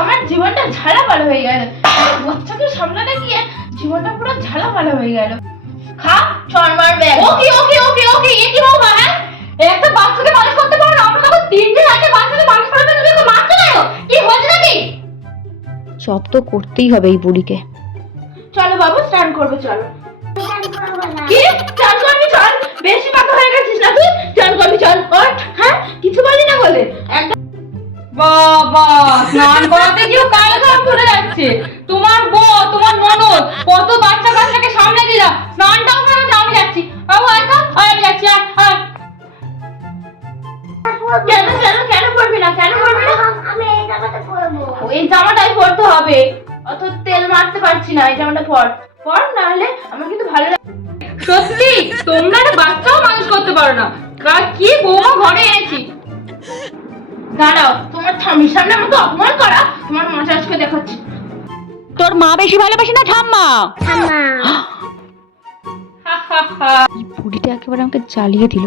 আমার জীবনটা ঝালাপালা হয়ে গেল, বাচ্চাকে সামলাতে গিয়ে জীবনটা পুরো ঝালাপালা হয়ে গেল। খা চর মারবে। ওকে ওকে ওকে ওকে, এ কি বলবা? হ্যাঁ, একটা বাচ্চাকে মানুষ করতে পারো না, আমরা তখন 3 দিন একটা বাচ্চাকে মানুষ করতে তুমি তো মারছো না, কি হয়েছে নাকি? সব তো করতেই হবে এই বুড়িকে। চলো বাবু, স্নান করবে, চলো। কি চান করবি? চল, বেশি পাকা হয়ে গেছিস না তুই, চান করবি, চল ওঠ। হ্যাঁ, কিছু বলি না বলে একদম। বাবা, স্নান করাতে গিয়ে কাল ঘাম পড়ে যাচ্ছে। তোমার বউ, তোমার ননদ কত বাচ্চা কাচ্চাকে সামনে দিলা, স্নানটাও করে না। আমি যাচ্ছি বাবু, আয় তো, আমি যাচ্ছি। আয় কেন কেন কেন পড়বি না? কেন পড়বি না? আমি এই জামাটা পরবো। এই জামাটাই পরতে হবে, অত তেল মারতে পারছি না। এই জামাটা পর পর, না হলে আমার কিন্তু ভালো লাগে। সত্যি তোমরা একটা বাচ্চাও মানুষ করতে পারো না, কি বৌমা ঘরে এনেছি। দাঁড়াও, তোমার স্বামীর সামনে আমাকে অপমান করা, তোমার মজা আজকে দেখাচ্ছি। তোর মা বেশি ভালোবাসে না ঠাম্মা? ঠাম্মা, হা হা হা। এই বুড়িটা একেবারে আমাকে জ্বালিয়ে দিল।